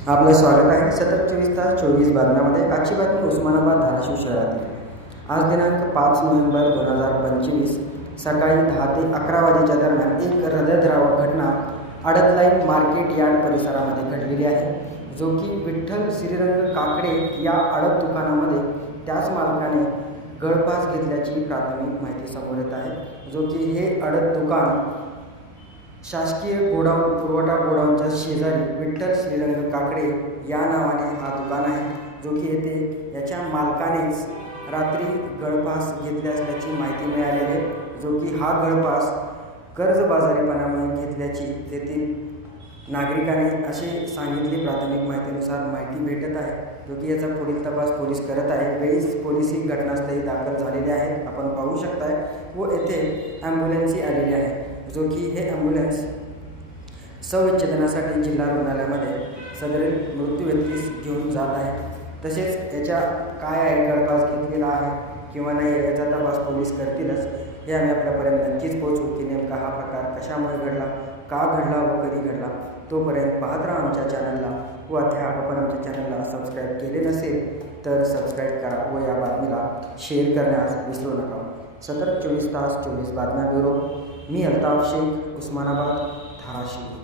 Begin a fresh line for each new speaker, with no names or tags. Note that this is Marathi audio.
आपलं स्वागत आहे सतत चोवीस तास चोवीस बातम्यामध्ये. आजची बातमी उस्मानाबाद धाराशिव शहरातील आज दिनांक पाच नोव्हेंबर दोन हजार पंचवीस. सकाळी दहा ते अकरा वाजेच्या दरम्यान एक हृदयद्रावक घटना अडतलाईन मार्केट यार्ड परिसरामध्ये घडलेली आहे जो की विठ्ठल श्रीरंग काकडे या अडत दुकानामध्ये त्याच मालकाने गळफास घेतल्याची प्राथमिक माहिती समोर येत आहे जो की हे अडत दुकान शासकीय गोडाऊन पुरवठा गोडाऊनच्या शेजारी विठ्ठल श्रीरंग काकडे या नावाने हा दुकान आहे जो की येथे याच्या मालकानेच रात्री गळफास घेतल्या असल्याची माहिती मिळालेली आहे जो की हा गळफास कर्जबाजारीपणामुळे घेतल्याची तेथील नागरिकाने असे सांगितले. प्राथमिक माहितीनुसार माहिती भेटत आहे जो की याचा पुढील तपास पोलीस करत आहे. वेळीच पोलिसही घटनास्थळी दाखल झालेले आहेत आपण पाहू शकताय व येथे ॲम्ब्युलन्सही आलेली आहे. जो की हे ॲम्ब्युलन्स सविच्छेदनासाठी जिल्हा रुग्णालयामध्ये सदरील मृत्यू व्यक्तीस घेऊन जात आहे. तसेच याच्या काय आहे गळफास घेतलेला आहे किंवा नाही याचा तपास पोलीस करतीलच हे आम्ही आपल्यापर्यंत नक्कीच पोहोचू की नेमका हा प्रकार कशामुळे घडला का घडला व कधी घडला तोपर्यंत पाहत राहा आमच्या चॅनलला व अद्याप आपण आमच्या चॅनलला सबस्क्राईब केले नसेल तर सबस्क्राईब करा व या बातमीला शेअर करण्यास विसरू नका. सतत चोवीस तास चोवीस बातम्या ब्युरो. मी अल्ताफ शेख उस्मानाबाद धाराशिव.